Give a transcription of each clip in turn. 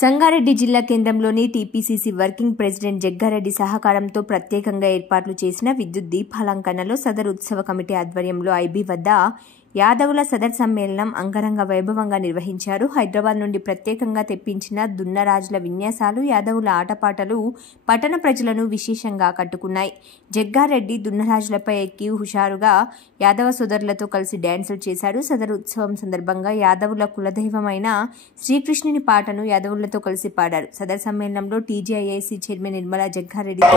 సంగారెడ్డి జిల్లా కేంద్రంలోని TPCC working president Jaggareddy సహకారంతో ప్రత్యేకంగా ఏర్పాట్లు చేసిన విద్యుత్ దీపాలంకరణలో సదరు ఉత్సవ కమిటీ ఆధ్వర్యంలో ఐబీ వద్ద యాదవుల సదర్ సమ్మేళనం అంగరంగ వైభవంగా నిర్వహించారు. హైదరాబాద్ నుండి ప్రత్యేకంగా తెప్పించిన దున్నరాజుల విన్యాసాలు, యాదవుల ఆటపాటలు పట్టణ ప్రజలను విశేషంగా ఆకట్టుకున్నాయి. జగ్గారెడ్డి దున్నరాజులపై ఎక్కి హుషారుగా యాదవ సోదరులతో కలిసి డ్యాన్సులు చేశారు. సదరు ఉత్సవం సందర్భంగా యాదవుల కులదైవమైన శ్రీకృష్ణుని పాటను యాదవులతో కలిసి పాడారు. సదర్ సమ్మేళనంలో టీజీఐఐసీ చైర్మన్ నిర్మలా జగ్గారెడ్డితో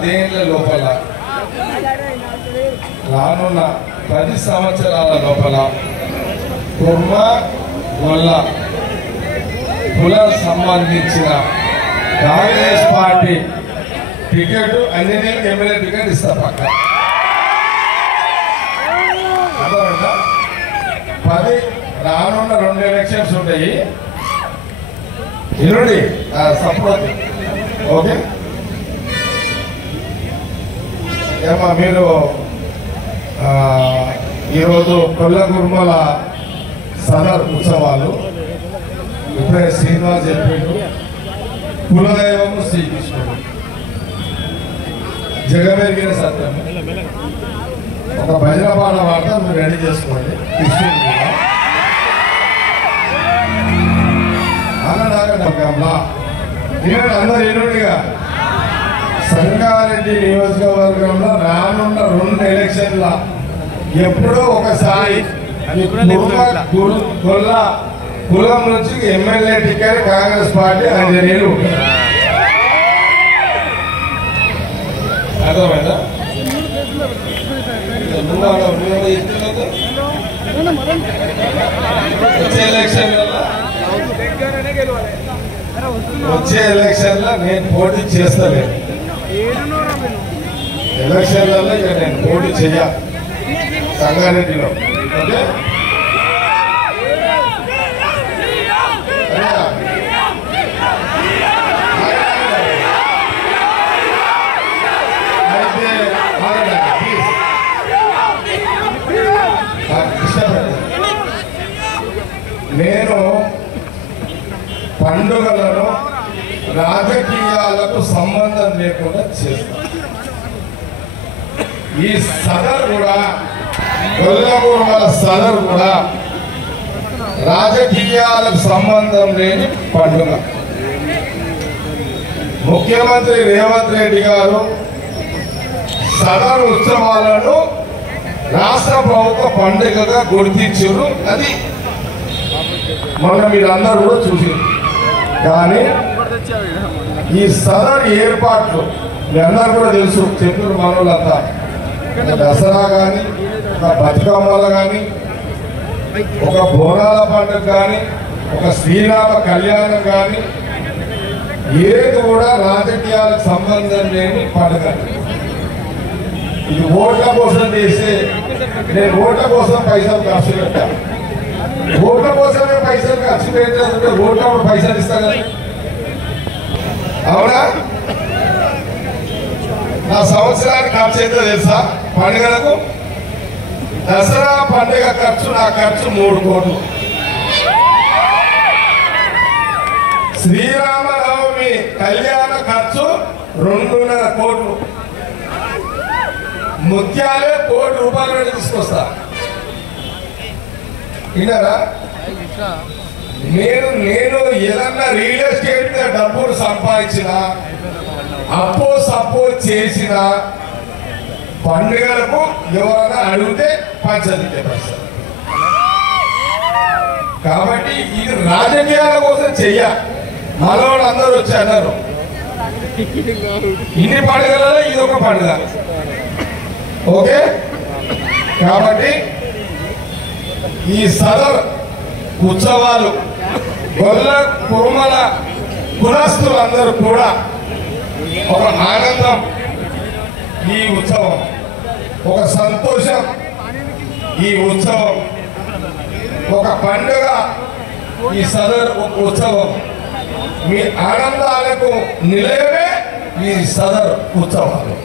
10 ఏళ్ల లోపల రానున్న 10 సంవత్సరాల లోపల కుర్మ వల్ల కుల సంబంధించిన కాంగ్రెస్ పార్టీ టికెట్ అన్ని నెలలకు ఎమ్మెల్యే టికెట్ ఇస్తా పక్క 10 రానున్న 2 ఎలక్షన్స్ ఉంటాయి ఇరుడి సపోర్ట్ ఓకే ఏమా మీరు ఈరోజు కొల్లగుర్మల సదర్ ఉత్సవాలు ఇప్పుడే శ్రీనివాస్ చెప్పిండు కులదైవము శ్రీకృష్ణుడు జగమెరిగిన సత్యం ఒక భజన పాట వార్త మీరు రెడీ చేసుకోండి కృష్ణుడు అన్నదాగంలా నేను అందరు ఎన్నుడిగా సంగారెడ్డి నియోజకవర్గంలో రానున్న 2 ఎలక్షన్ల ఎప్పుడో ఒకసారి కులం నుంచి ఎమ్మెల్యే టికెట్ కాంగ్రెస్ పార్టీ అంజనీయులు అర్థమైందా వచ్చే ఎలక్షన్లో నేను పోటీ చేస్తలేను ఎలక్షన్లలో ఇక నేను పోటీ చెయ్య సంగారెడ్డిలో ఓకే నేను పండుగలను రాజకీయాలకు సంబంధం లేకుండా చేస్తాను. ఈ సదర్ కూడా కొల్లగూరుమల సదర్ కూడా రాజకీయాలకు సంబంధం లేని పండుగ. ముఖ్యమంత్రి రేవంత్ రెడ్డి గారు సదర్ ఉత్సవాలను రాష్ట్ర ప్రభుత్వ పండుగగా గుర్తించారు. అది మొన్న మీరందరూ కూడా చూసారు. కానీ ఈ సదర్ ఏర్పాట్లు మీ అందరూ కూడా తెలుసు, చెప్పుడు మనోళ్ళంతా దసరా కానీ ఒక బతుకమ్మలు కానీ ఒక బోనాల పండుగ కానీ ఒక శ్రీరామ కళ్యాణం కానీ ఏది కూడా రాజకీయాలకు సంబంధం లేని పండుగ. ఇది ఓట్ల కోసం చేసే, నేను ఓట్ల కోసం పైసలు ఖర్చు పెట్టాను. ఓట్ల కోసమే పైసలు ఖర్చు పెట్టాలంటే ఓట్ల పైసలు ఇస్తాను కదా, అవునా? నా సంవత్సరానికి ఖర్చు ఎంతో తెలుసా? పండుగలకు దసరా పండుగ ఖర్చు, నా ఖర్చు 3 కోట్లు. శ్రీరామనవమి కళ్యాణ ఖర్చు 2.5 కోట్లు. ముత్యాలే ₹1 కోటి తీసుకొస్తా. విన్నారా? నేను ఏదన్నా రియల్ ఎస్టేట్ మీద డబ్బులు సంపాదించిన, అప్పో సప్పో చేసిన పండుగలకు ఎవరైనా అడిగితే పంచదికే పరిస్థితి. కాబట్టి ఇది రాజకీయాల కోసం చెయ్య. మనవాళ్ళు అందరూ వచ్చి అన్నారు ఇన్ని పండుగలలో ఇది ఒక పండుగ. ఓకే, కాబట్టి ఈ సదర్ ఉత్సవాలు గొల్ల కుర్మల కులస్తులందరూ కూడా ఒక ఆనందం, ఈ ఉత్సవం ఒక సంతోషం, ఈ ఉత్సవం ఒక పండుగ, ఈ సదర్ ఒక ఉత్సవం. మీ ఆనందాలకు నిలయమే ఈ సదర్ ఉత్సవాలు.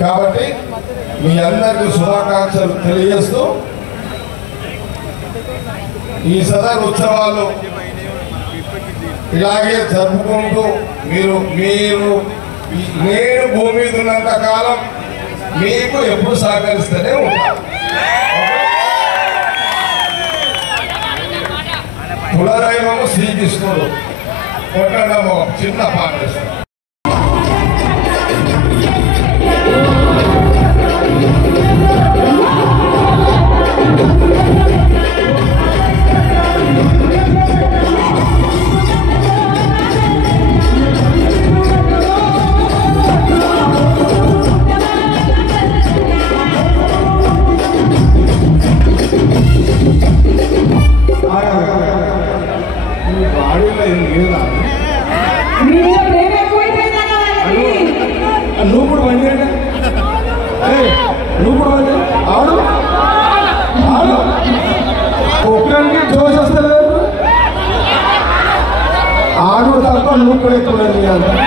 కాబట్టి మీ అందరికీ శుభాకాంక్షలు తెలియజేస్తూ ఈ సదర్ ఉత్సవాలు ఇలాగే జరుపుకుంటూ మీరు నేను భూమి మీద ఉన్నంత కాలం మీకు ఎప్పుడు సహకరిస్తూనే ఉంటాను. కులదైవము శ్రీకృష్ణుడు కొట్టడము చిన్న పాట. కూడా ఎక్కువ